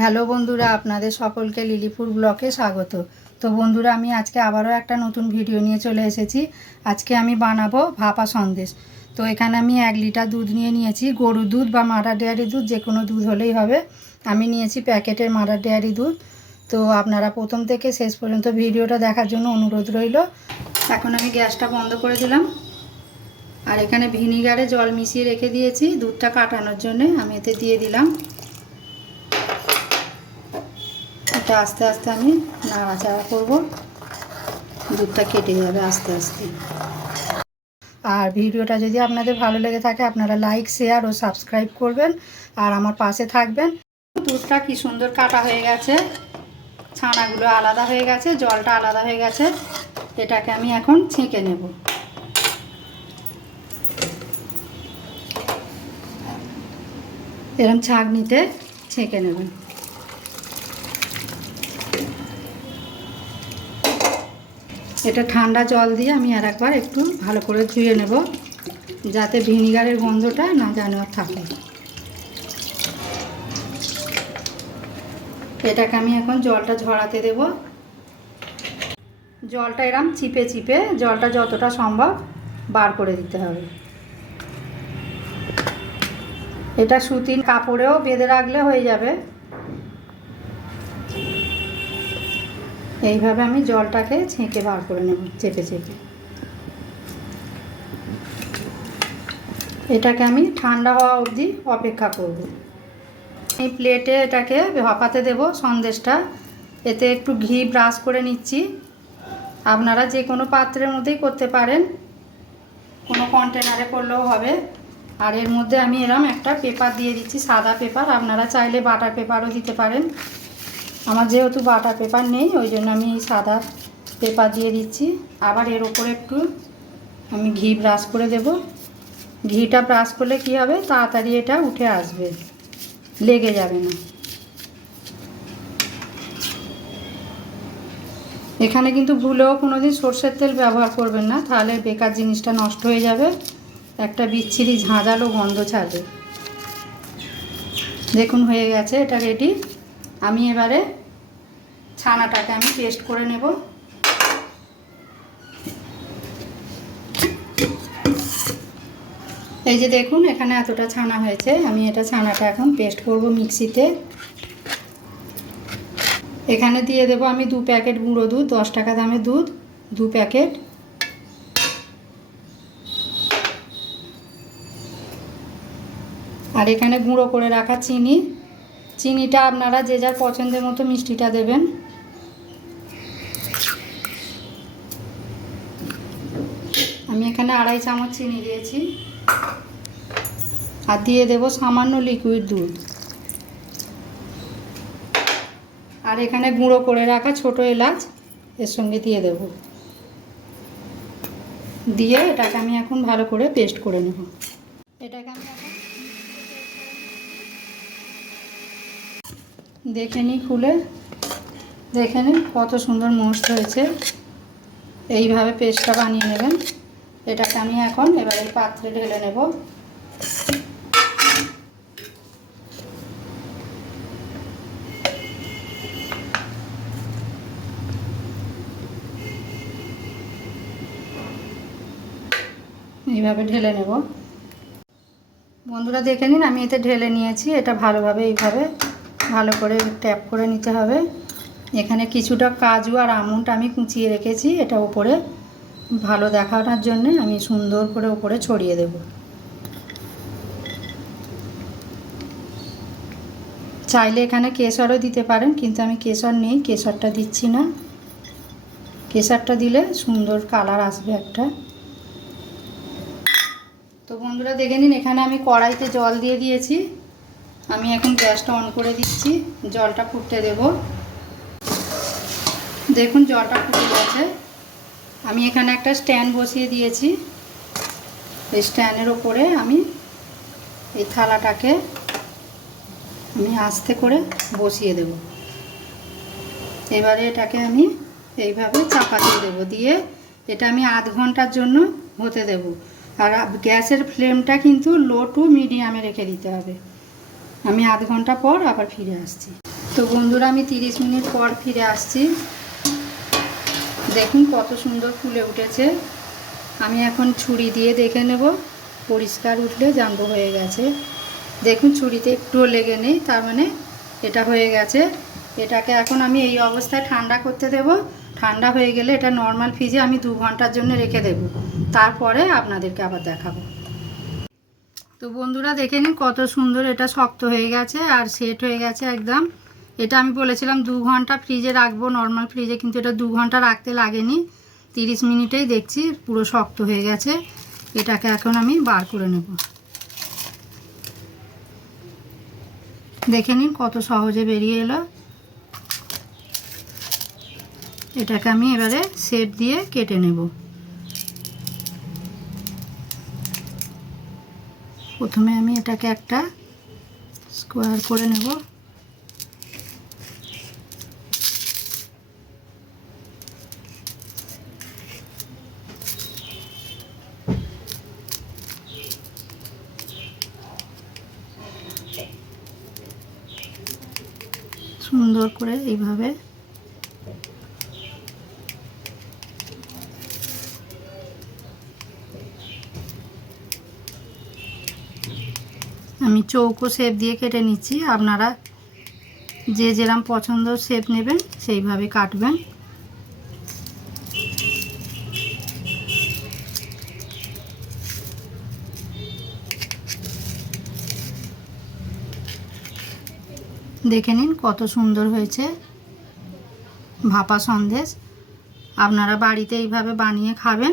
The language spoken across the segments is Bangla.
হ্যালো বন্ধুরা, আপনাদের সকলকে লিলিপুর ব্লকে স্বাগত। তো বন্ধুরা, আমি আজকে আবারও একটা নতুন ভিডিও নিয়ে চলে এসেছি। আজকে আমি বানাবো ভাপা সন্দেশ। তো এখানে আমি 1 লিটার দুধ নিয়েছি, গরুর দুধ বা মাদার ডেয়ারি দুধ, যে কোনো দুধ হলেই হবে। আমি নিয়েছি প্যাকেটের মাদার ডেয়ারি দুধ। তো আপনারা প্রথম থেকে শেষ পর্যন্ত ভিডিওটা দেখার জন্য অনুরোধ রইল। এখন আমি গ্যাসটা বন্ধ করে দিলাম। আর এখানে ভিনিগারে জল মিশিয়ে রেখে দিয়েছি দুধটা কাটানোর জন্যে। আমি এতে দিয়ে দিলাম। এটা আস্তে আস্তে আমি নাড়াচাড়া করব, দুধটা কেটে যাবে আস্তে আস্তে। আর ভিডিওটা যদি আপনাদের ভালো লেগে থাকে, আপনারা লাইক, শেয়ার ও সাবস্ক্রাইব করবেন আর আমার পাশে থাকবেন। দুধটা কি সুন্দর কাটা হয়ে গেছে, ছানাগুলো আলাদা হয়ে গেছে, জলটা আলাদা হয়ে গেছে। এটাকে আমি এখন ছেঁকে নেব। এরকম ছাঁকনিতে ছেঁকে নেবেন। এটা ঠান্ডা জল দিয়ে আমি আর একবার একটু ভালো করে ধুয়ে নেব, যাতে ভিনিগারের গন্ধটা না যেন থাকে। এটাকে আমি এখন জলটা ঝরাতে দেব। জলটা এরম চিপে চিপে জলটা যতটা সম্ভব বার করে দিতে হবে। এটা সুতির কাপড়েও বেঁধে রাখলে হয়ে যাবে। এইভাবে আমি জলটাকে ছেঁকে বার করে নেব চেপে চেপে। এটাকে আমি ঠান্ডা হওয়া অবধি অপেক্ষা করব। এই প্লেটে এটাকে ভাপাতে দেব সন্দেশটা। এতে একটু ঘি ব্রাশ করে নিচ্ছি। আপনারা যে কোনো পাত্রের মধ্যেই করতে পারেন, কোনো কন্টেনারে করলেও হবে। আর এর মধ্যে আমি এরম একটা পেপার দিয়ে দিচ্ছি, সাদা পেপার। আপনারা চাইলে বাটার পেপারও দিতে পারেন। আমার যেহেতু বাটার পেপার নেই, ওই জন্য আমি এই সাদা পেপার দিয়ে দিচ্ছি। আবার এর ওপরে একটু আমি ঘি ব্রাশ করে দেব। ঘিটা ব্রাশ করলে কি হবে, তাড়াতাড়ি এটা উঠে আসবে, লেগে যাবে না। এখানে কিন্তু ভুলেও কোনোদিন সরষের তেল ব্যবহার করবেন না, তাহলে বেকার জিনিসটা নষ্ট হয়ে যাবে, একটা বিচ্ছিরি ঝাঁঝালো গন্ধ ছাড়বে। দেখুন হয়ে গেছে, এটা রেডি। আমি এবারে ছানাটাকে আমি পেস্ট করে নেব। এই যে দেখুন, এখানে এতটা ছানা হয়েছে। আমি এটা ছানাটা এখন পেস্ট করব মিক্সিতে। এখানে দিয়ে দেব আমি 2 প্যাকেট গুঁড়ো দুধ, 10 টাকা দামের দুধ 2 প্যাকেট। আর এখানে গুঁড়ো করে রাখা চিনি। চিনিটা আপনারা যে যার পছন্দের মতো মিষ্টিটা দেবেন। আমি এখানে 2.5 চামচ চিনি দিয়েছি। আর দিয়ে দেব সামান্য লিকুইড দুধ। আর এখানে গুঁড়ো করে রাখা ছোট এলাচ এর সঙ্গে দিয়ে দেব। দিয়ে এটাকে আমি এখন ভালো করে পেস্ট করে নেব। এটাকে আমি এখন দেখে নিই, খুলে দেখে নিন কত সুন্দর মোস্ট হয়েছে। এইভাবে পেস্টটা বানিয়ে নেবেন। এটাকে আমি এখন এবার এই পাত্রে ঢেলে নেব। এইভাবে ঢেলে নেব। বন্ধুরা দেখে নিন, আমি এতে ঢেলে নিয়েছি। এটা ভালোভাবে এইভাবে ভালো করে ট্যাপ করে নিতে হবে। এখানে কিছুটা কাজু আর আমন্ড আমি কুচিয়ে রেখেছি, এটা উপরে ভালো দেখানোর জন্য আমি সুন্দর করে উপরে ছড়িয়ে দেব। চাইলে এখানে কেশরও দিতে পারেন, কিন্তু আমি কেশর নেই, কেশরটা দিচ্ছি না। কেশরটা দিলে সুন্দর কালার আসবে একটা। তো বন্ধুরা দেখে নিন, এখানে আমি কড়াইতে জল দিয়ে দিয়েছি। আমি এখন গ্যাসটা অন করে দিচ্ছি, জলটা ফুটতে দেব। দেখুন জলটা ফুটে গেছে। আমি এখানে একটা স্ট্যান্ড বসিয়ে দিয়েছি। এই স্ট্যান্ডের ওপরে আমি এই থালাটাকে আমি আস্তে করে বসিয়ে দেব। এবারে এটাকে আমি এইভাবে চাপা দিয়ে দেবো। দিয়ে এটা আমি আধ ঘন্টার জন্য হতে দেব। আর গ্যাসের ফ্লেমটা কিন্তু লো টু মিডিয়ামে রেখে দিতে হবে। আমি আধ ঘন্টা পর আবার ফিরে আসছি। তো বন্ধুরা আমি 30 মিনিট পর ফিরে আসছি। দেখুন কত সুন্দর ফুলে উঠেছে। আমি এখন ছুরি দিয়ে দেখে নেব, পরিষ্কার উঠলে জানবো হয়ে গেছে। দেখুন ছুরিতে একটুও লেগে নেই, তার মানে এটা হয়ে গেছে। এটাকে এখন আমি এই অবস্থায় ঠান্ডা করতে দেব। ঠান্ডা হয়ে গেলে এটা নর্মাল ফ্রিজে আমি 2 ঘন্টার জন্য রেখে দেব, তারপরে আপনাদেরকে আবার দেখাবো। তো বন্ধুরা দেখে নিন কত সুন্দর এটা শক্ত হয়ে গেছে আর সেট হয়ে গেছে একদম। এটা আমি বলেছিলাম 2 ঘন্টা ফ্রিজে রাখবো নর্মাল ফ্রিজে, কিন্তু এটা 2 ঘন্টা রাখতে লাগেনি, 30 মিনিটেই দেখছি পুরো শক্ত হয়ে গেছে। এটাকে এখন আমি বার করে নেব। দেখে নিন কত সহজে বেরিয়ে এলো। এটাকে আমি এবারে শেপ দিয়ে কেটে নেব। প্রথমে আমি এটাকে একটা স্কোয়ার করে নেব। সুন্দর করে এইভাবে আমি চৌকো শেপ দিয়ে কেটে নিচ্ছি। আপনারা যে যেরকম পছন্দ শেপ নেবেন সেইভাবে কাটবেন। দেখে নিন কত সুন্দর হয়েছে ভাপা সন্দেশ। আপনারা বাড়িতে এইভাবে বানিয়ে খাবেন,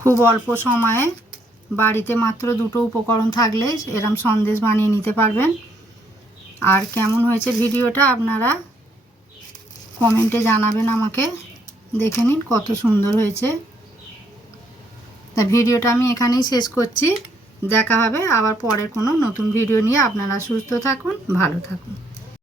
খুব অল্প সময়ে। বাড়িতে মাত্র 2টো উপকরণ থাকলে এরম সন্দেশ বানিয়ে নিতে পারবেন। আর কেমন হয়েছে ভিডিওটা আপনারা কমেন্টে জানাবেন আমাকে। দেখে নিন কত সুন্দর হয়েছে। তা ভিডিওটা আমি এখানেই শেষ করছি। দেখা হবে আবার পরের কোনো নতুন ভিডিও নিয়ে। আপনারা সুস্থ থাকুন, ভালো থাকুন।